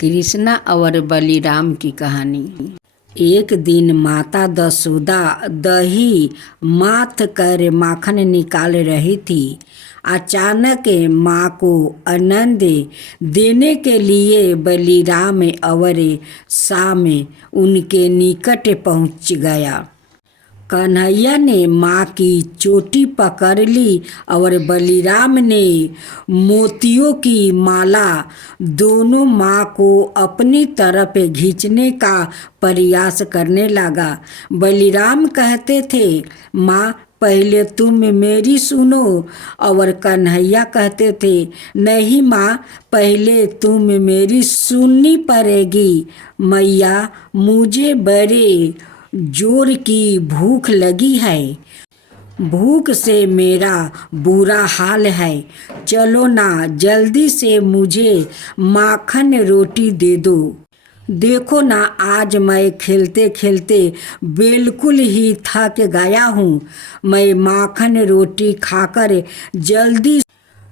कृष्णा और बलिराम की कहानी। एक दिन माता दशोदा दही माथ कर माखन निकाल रही थी। अचानक माँ को आनंद देने के लिए बलिराम और श्याम उनके निकट पहुँच गया। कन्हैया ने माँ की चोटी पकड़ ली और बलिराम ने मोतियों की माला दोनों माँ को अपनी तरफ खींचने का प्रयास करने लगा। बलिराम कहते थे, माँ पहले तुम मेरी सुनो, और कन्हैया कहते थे, नहीं माँ पहले तुम मेरी सुननी पड़ेगी। मैया मुझे बड़े जोर की भूख लगी है, भूख से मेरा बुरा हाल है। चलो ना जल्दी से मुझे माखन रोटी दे दो। देखो ना आज मैं खेलते खेलते बिल्कुल ही थक गया हूँ। मैं माखन रोटी खाकर जल्दी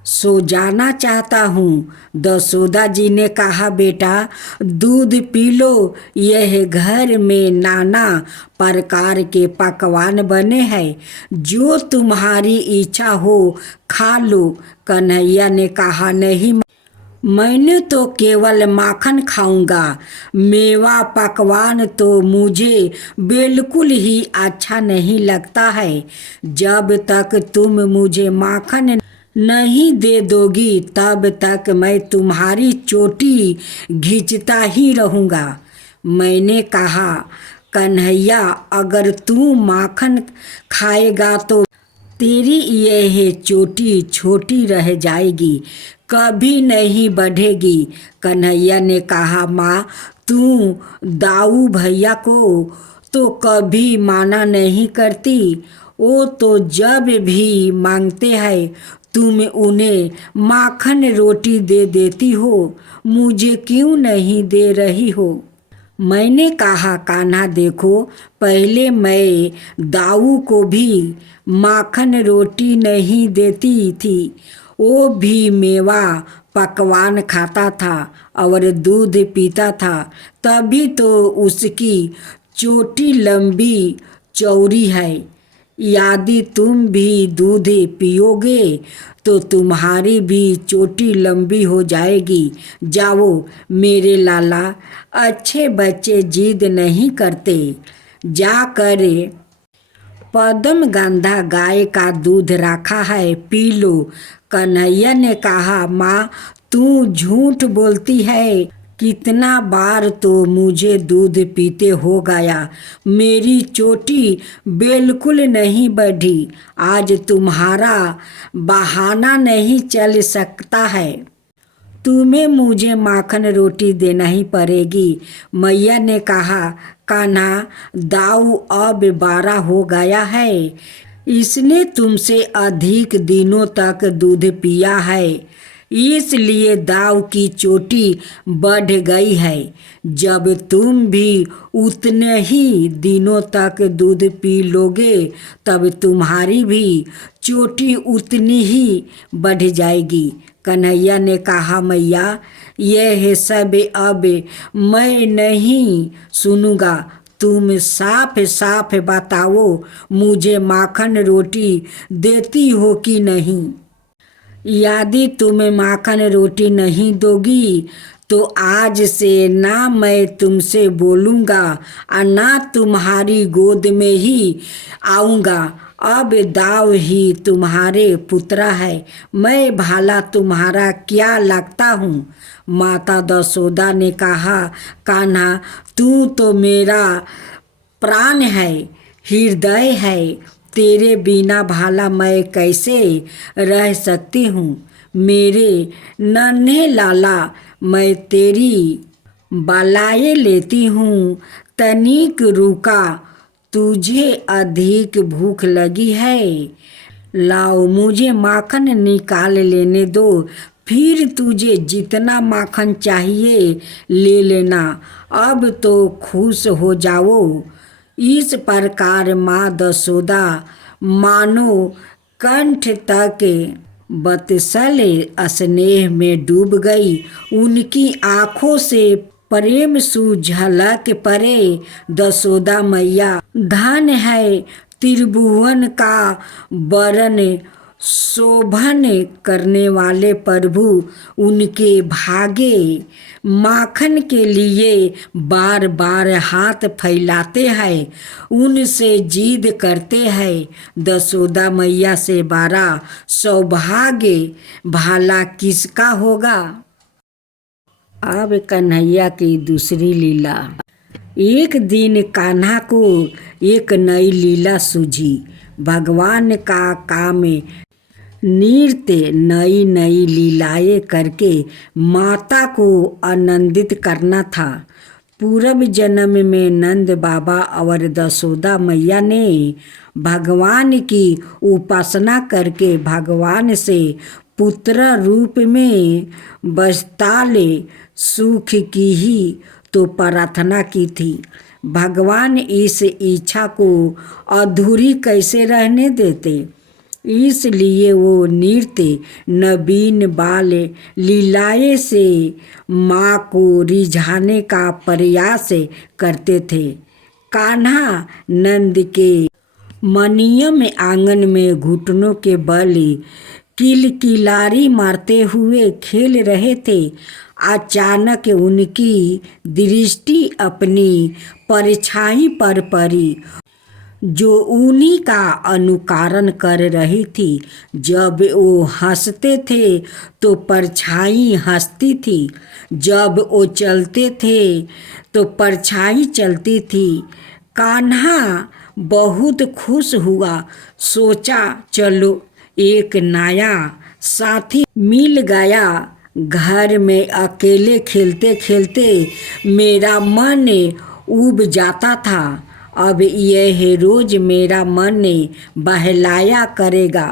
सो जाना चाहता हूँ। दशोदा जी ने कहा, बेटा दूध पी लो, यह घर में नाना प्रकार के पकवान बने हैं, जो तुम्हारी इच्छा हो खा लो। कन्हैया ने कहा, नहीं मैंने तो केवल माखन खाऊंगा, मेवा पकवान तो मुझे बिल्कुल ही अच्छा नहीं लगता है। जब तक तुम मुझे माखन नहीं दे दोगी तब तक मैं तुम्हारी चोटी खींचता ही रहूँगा। मैंने कहा, कन्हैया अगर तू माखन खाएगा तो तेरी यह चोटी छोटी रह जाएगी, कभी नहीं बढ़ेगी। कन्हैया ने कहा, माँ तू दाऊ भैया को तो कभी माना नहीं करती, वो तो जब भी मांगते हैं तुम उन्हें माखन रोटी दे देती हो, मुझे क्यों नहीं दे रही हो। मैंने कहा, कान्हा देखो पहले मैं दाऊ को भी माखन रोटी नहीं देती थी, वो भी मेवा पकवान खाता था और दूध पीता था, तभी तो उसकी चोटी लंबी चौड़ी है। यदि तुम भी दूध पियोगे तो तुम्हारी भी चोटी लंबी हो जाएगी। जाओ मेरे लाला, अच्छे बच्चे जिद नहीं करते, जाकर पद्म गंधा गाय का दूध रखा है, पी लो। कन्हैया ने कहा, माँ तू झूठ बोलती है, कितना बार तो मुझे दूध पीते हो गया, मेरी चोटी बिल्कुल नहीं बढ़ी। आज तुम्हारा बहाना नहीं चल सकता है, तुम्हें मुझे माखन रोटी देना ही पड़ेगी। मैया ने कहा, कान्हा दाऊ अब 12 हो गया है, इसने तुमसे अधिक दिनों तक दूध पिया है, इसलिए दाऊ की चोटी बढ़ गई है। जब तुम भी उतने ही दिनों तक दूध पी लोगे तब तुम्हारी भी चोटी उतनी ही बढ़ जाएगी। कन्हैया ने कहा, मैया यह सब अब मैं नहीं सुनूंगा, तुम साफ साफ बताओ मुझे माखन रोटी देती हो कि नहीं। यदि तुम माखन रोटी नहीं दोगी तो आज से ना मैं तुमसे बोलूँगा और ना तुम्हारी गोद में ही आऊँगा। अब दाऊ ही तुम्हारे पुत्रा है, मैं भला तुम्हारा क्या लगता हूँ। माता दशोदा ने कहा, कान्हा तू तो मेरा प्राण है, हृदय है, तेरे बिना भला मैं कैसे रह सकती हूँ। मेरे नन्हे लाला, मैं तेरी बलाए लेती हूँ, तनिक रुका, तुझे अधिक भूख लगी है, लाओ मुझे माखन निकाल लेने दो, फिर तुझे जितना माखन चाहिए ले लेना, अब तो खुश हो जाओ। इस प्रकार माँ दशोदा मानो कंठ तक बत्सल स्नेह में डूब गई। उनकी आंखों से प्रेम सुझलक परे। दशोदा मैया धन है त्रिभुवन का वरण शोभन करने वाले प्रभु। उनके भागे माखन के लिए बार बार हाथ फैलाते हैं, उनसे जिद करते हैं। दशोदा मैया से बड़ा सौभाग्य भला किसका होगा। अब कन्हैया की दूसरी लीला। एक दिन कान्हा को एक नई लीला सूझी। भगवान का काम नृत्य नई नई लीलाएं करके माता को आनंदित करना था। पूर्व जन्म में नंद बाबा और दशोदा मैया ने भगवान की उपासना करके भगवान से पुत्र रूप में बस्ताले सुख की ही तो प्रार्थना की थी। भगवान इस इच्छा को अधूरी कैसे रहने देते, इसलिए वो नृत्य नवीन बाल लीलाएं से माँ को रिझाने का प्रयास करते थे। कान्हा नंद के मनियम आंगन में घुटनों के बल किलकिलारी मारते हुए खेल रहे थे। अचानक उनकी दृष्टि अपनी परछाई पर पड़ी जो उन्हीं का अनुकरण कर रही थी। जब वो हंसते थे तो परछाई हंसती थी, जब वो चलते थे तो परछाई चलती थी। कान्हा बहुत खुश हुआ, सोचा चलो एक नया साथी मिल गया। घर में अकेले खेलते खेलते मेरा मन ऊब जाता था, अब यह रोज मेरा मन बहलाया करेगा।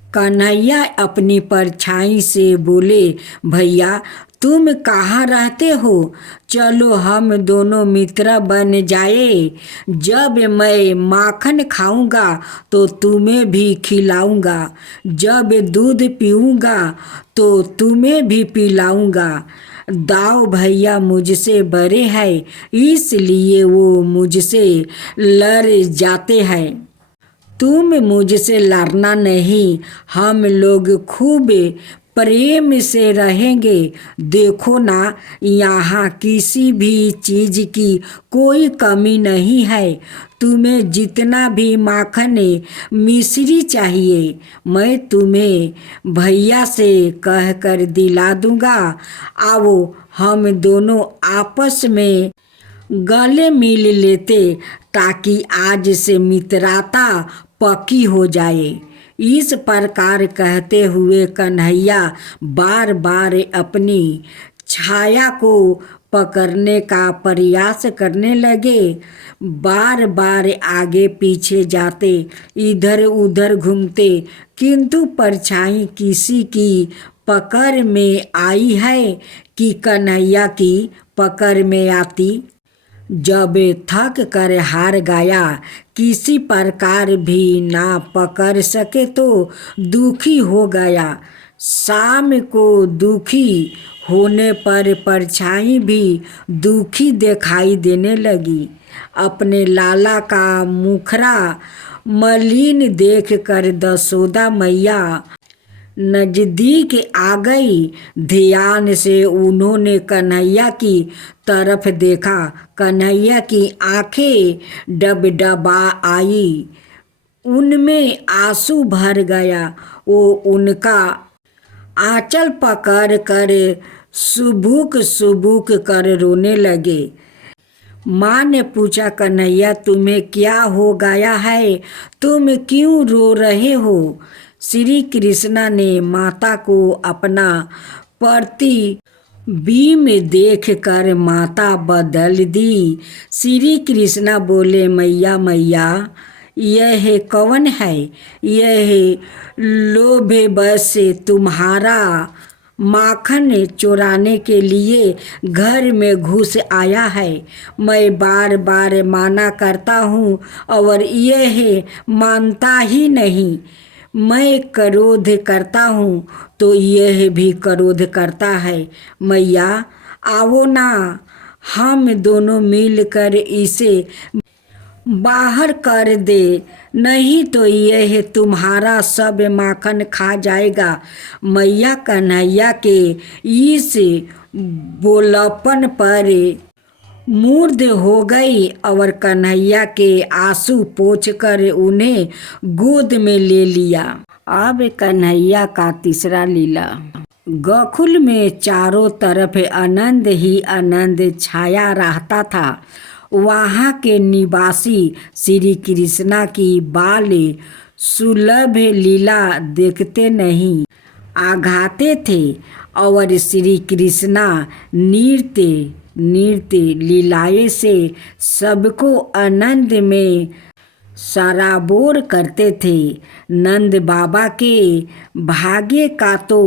कन्हैया अपनी परछाई से बोले, भैया तुम कहाँ रहते हो, चलो हम दोनों मित्र बन जाए। जब मैं माखन खाऊंगा तो तुम्हें भी खिलाऊंगा, जब दूध पीऊंगा तो तुम्हें भी पिलाऊंगा। दाऊ भैया मुझसे बड़े हैं, इसलिए वो मुझसे लड़ जाते हैं। तुम मुझसे लड़ना नहीं, हम लोग खूब प्रेम से रहेंगे। देखो ना, यहाँ किसी भी चीज़ की कोई कमी नहीं है। तुम्हें जितना भी माखन मिश्री चाहिए मैं तुम्हें भैया से कहकर दिला दूंगा। आओ हम दोनों आपस में गले मिल लेते ताकि आज से मित्रता पक्की हो जाए। इस प्रकार कहते हुए कन्हैया बार बार अपनी छाया को पकड़ने का प्रयास करने लगे। बार बार आगे पीछे जाते, इधर उधर घूमते, किंतु परछाई किसी की पकड़ में आई है कि कन्हैया की पकड़ में आती। जब थक कर हार गया, किसी प्रकार भी ना पकड़ सके तो दुखी हो गया। शाम को दुखी होने पर परछाई भी दुखी दिखाई देने लगी। अपने लाला का मुखरा मलिन देख कर दशोदा मैया नजदीक आ गई। ध्यान से उन्होंने कन्हैया की तरफ देखा। कन्हैया की आंखें डबडबा आई, उनमें आंसू भर गया। वो उनका आंचल पकड़ कर सुबुक सुबुक कर रोने लगे। माँ ने पूछा, कन्हैया तुम्हें क्या हो गया है, तुम क्यों रो रहे हो। श्री कृष्णा ने माता को अपना प्रतिबिंब देख कर माता बदल दी। श्री कृष्णा बोले, मैया मैया यह कौन है, यह लोभे बस तुम्हारा माखन चुराने के लिए घर में घुस आया है। मैं बार बार माना करता हूँ और यह मानता ही नहीं। मैं क्रोध करता हूँ तो यह भी क्रोध करता है। मैया आओ ना, हम दोनों मिलकर इसे बाहर कर दे, नहीं तो यह तुम्हारा सब माखन खा जाएगा। मैया कन्हैया के इस बोलपन पर मूर्ध हो गई और कन्हैया के आंसू पोंछकर उन्हें गोद में ले लिया। अब कन्हैया का तीसरा लीला। गोकुल में चारों तरफ आनंद ही आनंद छाया रहता था। वहाँ के निवासी श्री कृष्णा की बाल सुलभ लीला देखते नहीं आघाते थे और श्री कृष्णा नृत्य लीलाएं से सबको आनंद में सराबोर करते थे। नंद बाबा के भाग्य का तो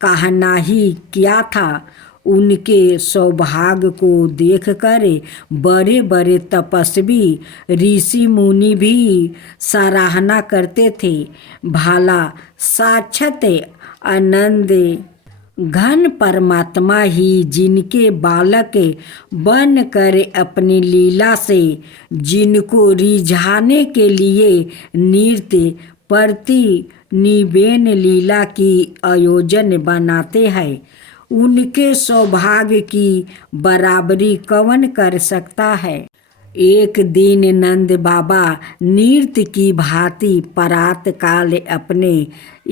कहना ही क्या था। उनके सौभाग्य को देखकर बड़े बड़े तपस्वी ऋषि मुनि भी सराहना करते थे। भाला साक्षात आनंद घन परमात्मा ही जिनके बालक बनकर अपनी लीला से जिनको रिझाने के लिए नृत्य प्रति निवेन लीला की आयोजन बनाते हैं, उनके सौभाग्य की बराबरी कौन कर सकता है। एक दिन नंद बाबा नृत्य की भांति प्रात काल अपने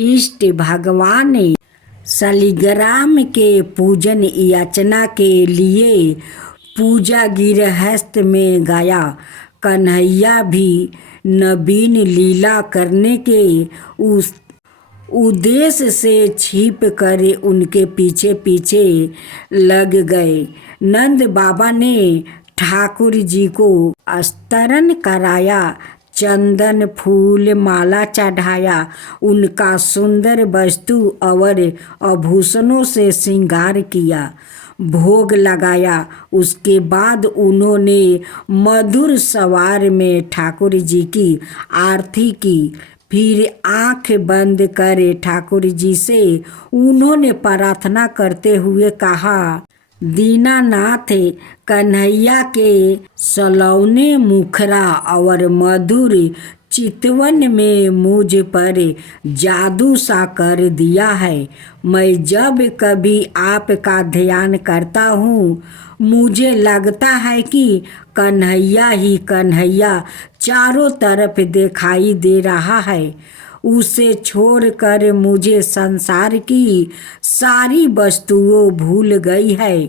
इष्ट भगवान शालिग्राम के पूजन याचना के लिए पूजा गृहस्थ में गया। कन्हैया भी नवीन लीला करने के उस उद्देश्य से छिप कर उनके पीछे पीछे लग गए। नंद बाबा ने ठाकुर जी को स्तरण कराया, चंदन फूल माला चढ़ाया, उनका सुंदर वस्तु और आभूषणों से श्रृंगार किया, भोग लगाया। उसके बाद उन्होंने मधुर सवार में ठाकुर जी की आरती की। फिर आंख बंद करे ठाकुर जी से उन्होंने प्रार्थना करते हुए कहा, दीनानाथ, कन्हैया के सलौने मुखरा और मधुर चितवन में मुझ पर जादू सा कर दिया है। मैं जब कभी आपका ध्यान करता हूँ, मुझे लगता है कि कन्हैया ही कन्हैया चारों तरफ दिखाई दे रहा है। उसे छोड़कर मुझे संसार की सारी वस्तुओं भूल गई है।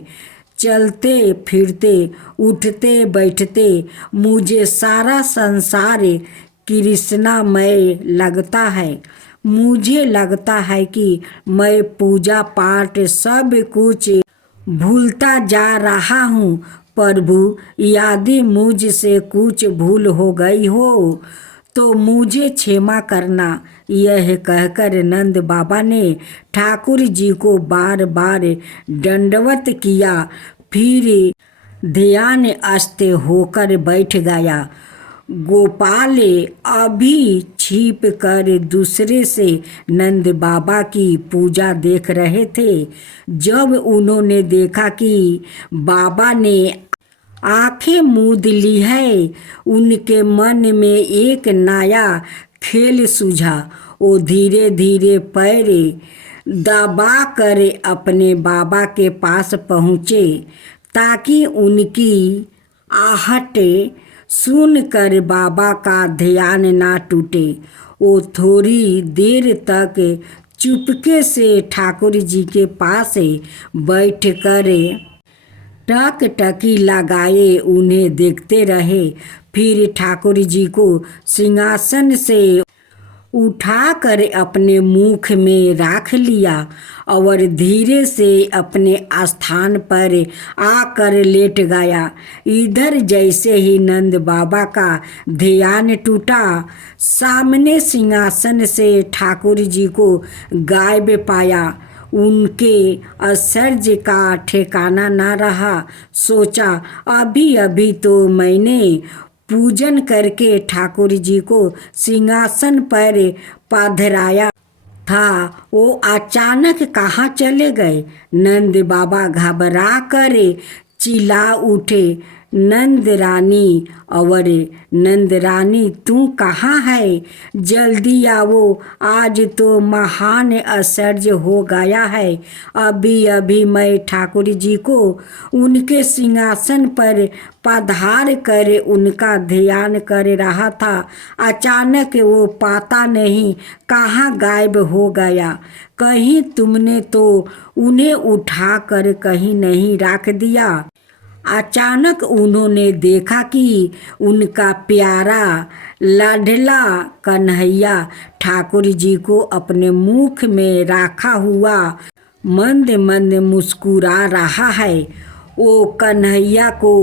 चलते फिरते उठते बैठते मुझे सारा संसार कृष्णामय लगता है। मुझे लगता है कि मैं पूजा पाठ सब कुछ भूलता जा रहा हूँ। प्रभु, यदि मुझसे कुछ भूल हो गई हो तो मुझे क्षमा करना। यह कहकर नंद बाबा ने ठाकुर जी को बार बार दंडवत किया, फिर ध्यानस्थ होकर बैठ गया। गोपाल अभी छिप कर दूसरे से नंद बाबा की पूजा देख रहे थे। जब उन्होंने देखा कि बाबा ने आंखें मूंद ली है, उनके मन में एक नया खेल सूझा। वो धीरे धीरे पैर दबा कर अपने बाबा के पास पहुँचे ताकि उनकी आहट सुनकर बाबा का ध्यान ना टूटे। वो थोड़ी देर तक चुपके से ठाकुर जी के पास बैठकर टकटकी लगाए उन्हें देखते रहे। फिर ठाकुर जी को सिंहासन से उठाकर अपने मुख में रख लिया और धीरे से अपने स्थान पर आकर लेट गया। इधर जैसे ही नंद बाबा का ध्यान टूटा, सामने सिंहासन से ठाकुर जी को गायब पाया। उनके आश्चर्य का ठिकाना ना रहा। सोचा, अभी अभी तो मैंने पूजन करके ठाकुर जी को सिंहासन पर पधराया था वो अचानक कहाँ चले गए। नंद बाबा घबरा कर चिल्ला उठे, नंद रानी, और नंद रानी तू कहाँ है, जल्दी आओ, आज तो महान आश्चर्य हो गया है। अभी अभी मैं ठाकुर जी को उनके सिंहासन पर पधार कर उनका ध्यान कर रहा था, अचानक वो पता नहीं कहाँ गायब हो गया। कहीं तुमने तो उन्हें उठा कर कहीं नहीं रख दिया। अचानक उन्होंने देखा कि उनका प्यारा लाडला कन्हैया ठाकुर जी को अपने मुख में रखा हुआ मंद मंद मुस्कुरा रहा है। वो कन्हैया को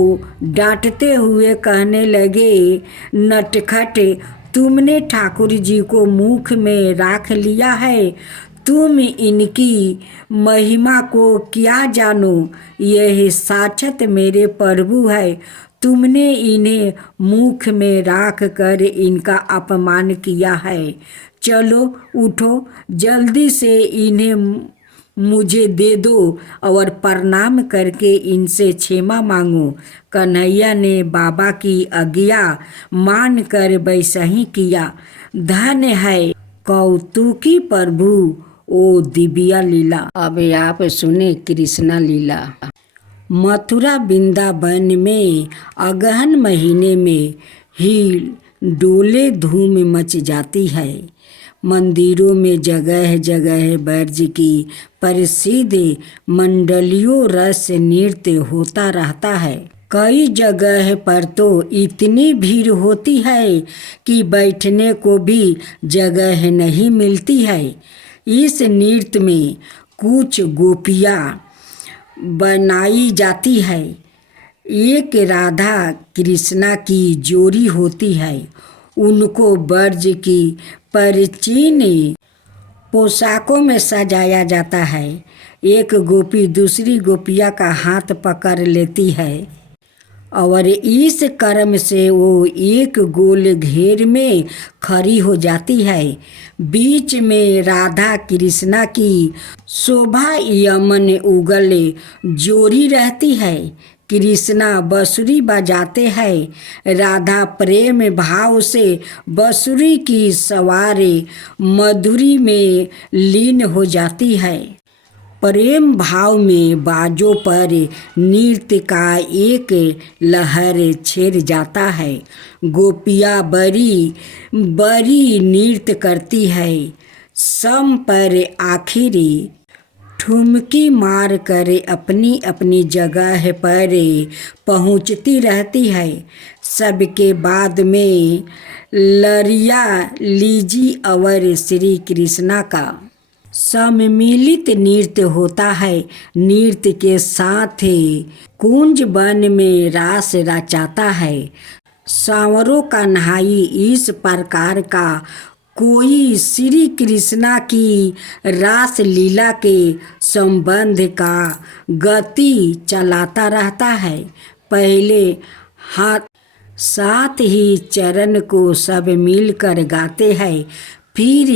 डांटते हुए कहने लगे, नटखट, तुमने ठाकुर जी को मुख में रख लिया है, तुम इनकी महिमा को क्या जानो, यह साक्षात मेरे प्रभु है, तुमने इन्हें मुख में रख कर इनका अपमान किया है। चलो उठो, जल्दी से इन्हें मुझे दे दो और प्रणाम करके इनसे क्षमा मांगो। कन्हैया ने बाबा की आज्ञा मान कर वैसा ही किया। धन्य है कौतुकी प्रभु ओ दिव्या लीला। अब आप सुने कृष्णा लीला। मथुरा वृंदावन में अगहन महीने में ही डोले धूम मच जाती है। मंदिरों में जगह जगह ब्रज की प्रसिद्ध मंडलियों रस नृत्य होता रहता है। कई जगह पर तो इतनी भीड़ होती है कि बैठने को भी जगह नहीं मिलती है। इस नृत्य में कुछ गोपियाँ बनाई जाती है। एक राधा कृष्णा की जोड़ी होती है। उनको ब्रज की प्राचीन पोशाकों में सजाया जाता है। एक गोपी दूसरी गोपिया का हाथ पकड़ लेती है और इस क्रम से वो एक गोल घेर में खड़ी हो जाती है। बीच में राधा कृष्णा की शोभा यमन उगल जोड़ी रहती है। कृष्णा बांसुरी बजाते हैं, राधा प्रेम भाव से बांसुरी की सवारी मधुरी में लीन हो जाती है। प्रेम भाव में बाजों पर नृत्य का एक लहर छेड़ जाता है। गोपियाँ बड़ी बड़ी नृत्य करती है। सम पर आखिरी ठुमकी मार कर अपनी अपनी जगह पर पहुँचती रहती है। सबके बाद में लरिया लीजी और श्री कृष्णा का सम्मिलित नृत्य होता है। नृत्य के साथ कुंज वन में रास रचाता है। सांवरों का नहाई इस प्रकार का कोई श्री कृष्णा की रास लीला के संबंध का गति चलाता रहता है। पहले हाथ साथ ही चरण को सब मिलकर गाते हैं, फिर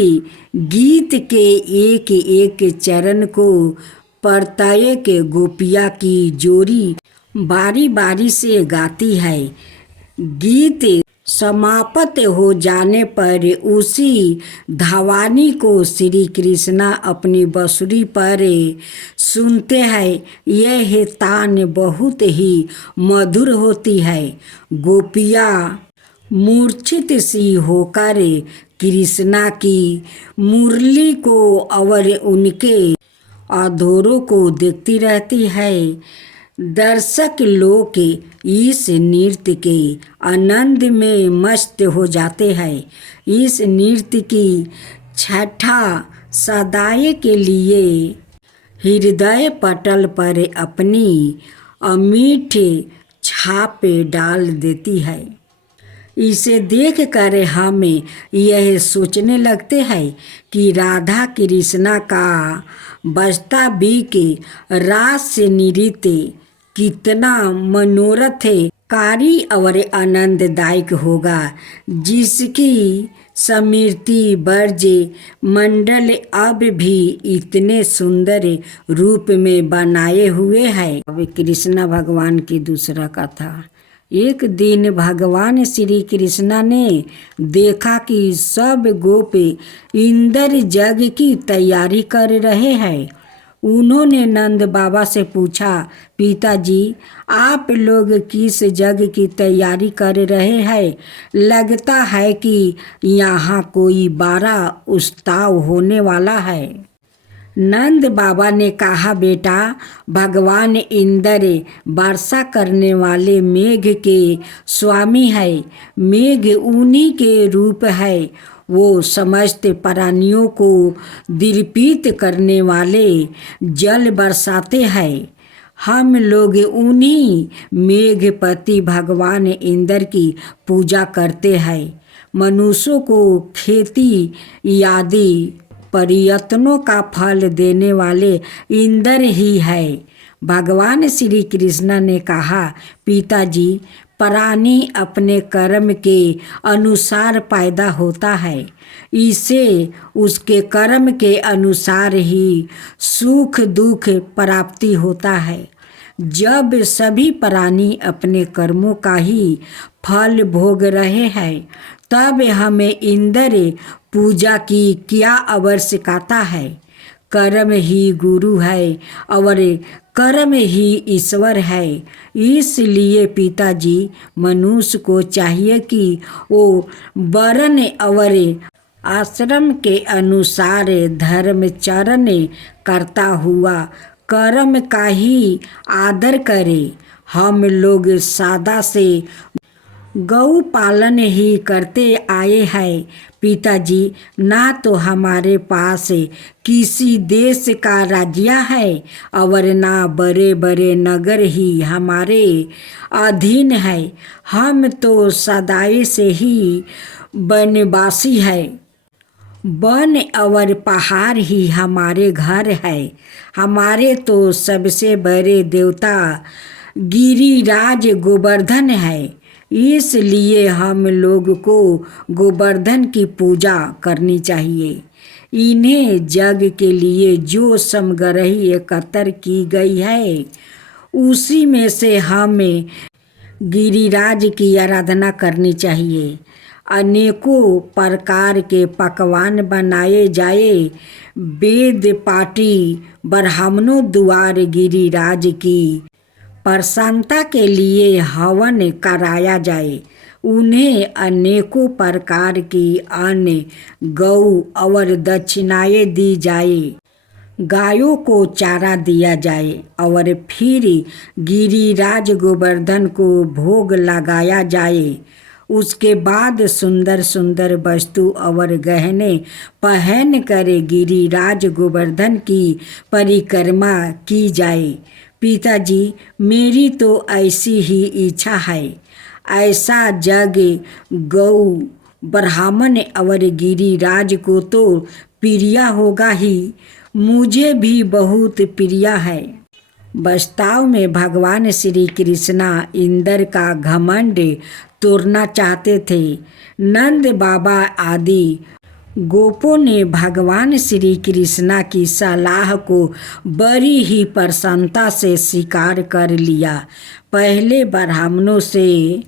गीत के एक एक चरण को प्रत्येक गोपिया की जोड़ी बारी बारी से गाती है। गीत समाप्त हो जाने पर उसी धावानी को श्री कृष्णा अपनी बांसुरी पर सुनते हैं। यह तान बहुत ही मधुर होती है। गोपियाँ मूर्छित सी होकर कृष्णा की मुरली को और उनके अधरों को देखती रहती है। दर्शक लोग इस नृत्य के आनंद में मस्त हो जाते हैं। इस नृत्य की छठा सदाए के लिए हृदय पटल पर अपनी अमिट छाप डाल देती है। इसे देख कर हम यह सोचने लगते हैं कि राधा कृष्णा का वास्तविक रास नृत्य कितना मनोरथ कारी और आनंददायक होगा, जिसकी समृति ब्रज मंडल अब भी इतने सुंदर रूप में बनाए हुए हैं। अब कृष्ण भगवान की दूसरा कथा। एक दिन भगवान श्री कृष्ण ने देखा कि सब गोप इंद्र यज्ञ की तैयारी कर रहे हैं। उन्होंने नंद बाबा से पूछा, पिताजी आप लोग किस यज्ञ की तैयारी कर रहे हैं? लगता है कि यहाँ कोई बड़ा उत्सव होने वाला है। नंद बाबा ने कहा, बेटा भगवान इंद्र वर्षा करने वाले मेघ के स्वामी है। मेघ उन्हीं के रूप है। वो समस्त प्राणियों को दीर्पित करने वाले जल बरसाते हैं। हम लोग उन्हीं मेघपति भगवान इंद्र की पूजा करते हैं। मनुष्यों को खेती आदि प्रयत्नों का फल देने वाले इंद्र ही है। भगवान श्री कृष्ण ने कहा, पिताजी प्राणी अपने कर्म के अनुसार पैदा होता है। इसे उसके कर्म के अनुसार ही सुख दुख प्राप्ति होता है। जब सभी प्राणी अपने कर्मों का ही फल भोग रहे हैं, तब हमें इंद्र पूजा की क्या आवश्यकता है? कर्म ही गुरु है और कर्म ही ईश्वर है। इसलिए पिताजी मनुष्य को चाहिए कि वो वर्ण और आश्रम के अनुसार धर्मचरण करता हुआ कर्म का ही आदर करे। हम लोग सदा से गौ पालन ही करते आए हैं। पिताजी ना तो हमारे पास किसी देश का राज्य है और ना बड़े बड़े नगर ही हमारे अधीन है। हम तो सदाई से ही वनवासी है। वन और पहाड़ ही हमारे घर है। हमारे तो सबसे बड़े देवता गिरिराज गोवर्धन है। इसलिए हम लोग को गोवर्धन की पूजा करनी चाहिए। इन्हें यज्ञ के लिए जो सामग्री एकत्र की गई है, उसी में से हमें गिरिराज की आराधना करनी चाहिए। अनेकों प्रकार के पकवान बनाए जाए। वेद पाठी ब्राह्मणों द्वारा गिरिराज की प्रसन्नता के लिए हवन कराया जाए। उन्हें अनेकों प्रकार की अन्य गौ और दक्षिणाएं दी जाए। गायों को चारा दिया जाए और फिर गिरिराज गोवर्धन को भोग लगाया जाए। उसके बाद सुंदर सुंदर वस्तु और गहने पहन कर गिरिराज गोवर्धन की परिक्रमा की जाए। पिताजी मेरी तो ऐसी ही इच्छा है। ऐसा यज्ञ गौ ब्राह्मण और गिरिराज को तो प्रिय होगा ही, मुझे भी बहुत प्रिय है। वास्तव में भगवान श्री कृष्ण इंद्र का घमंड तोड़ना चाहते थे। नंद बाबा आदि गोपों ने भगवान श्री कृष्ण की सलाह को बड़ी ही प्रसन्नता से स्वीकार कर लिया। पहले ब्राह्मणों से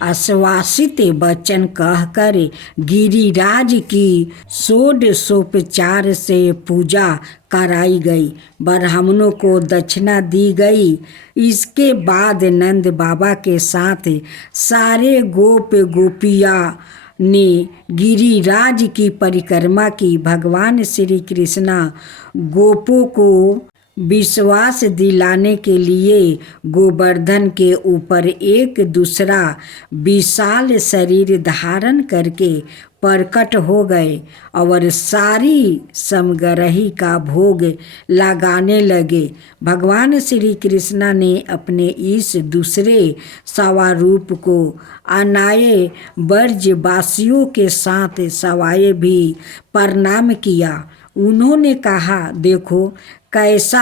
आश्वासित वचन कहकर गिरिराज की षोडशोपचार से पूजा कराई गई। ब्राह्मणों को दक्षिणा दी गई। इसके बाद नंद बाबा के साथ सारे गोप गोपियाँ ने गिरिराज की परिक्रमा की। भगवान श्री कृष्ण गोपों को विश्वास दिलाने के लिए गोवर्धन के ऊपर एक दूसरा विशाल शरीर धारण करके प्रकट हो गए और सारी सामग्री का भोग लगाने लगे। भगवान श्री कृष्ण ने अपने इस दूसरे स्वरूप को अनाए ब्रजवासियों के साथ सवाए भी प्रणाम किया। उन्होंने कहा, देखो कैसा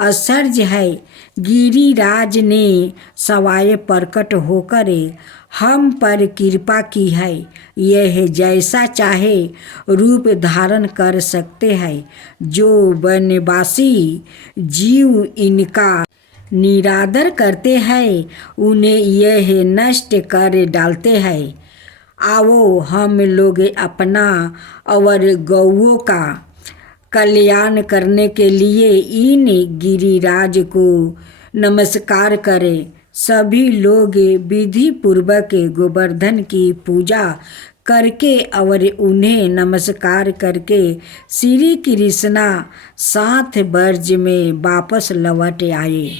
आश्चर्य है। गिरिराज ने सवाए प्रकट होकर हम पर कृपा की है। यह जैसा चाहे रूप धारण कर सकते हैं। जो वनवासी जीव इनका निरादर करते हैं उन्हें यह नष्ट कर डालते हैं। आओ हम लोग अपना और गौओं का कल्याण करने के लिए इन गिरिराज को नमस्कार करें। सभी लोग विधि पूर्वक गोवर्धन की पूजा करके और उन्हें नमस्कार करके श्री कृष्णा 7 वर्ष में वापस लौट आए।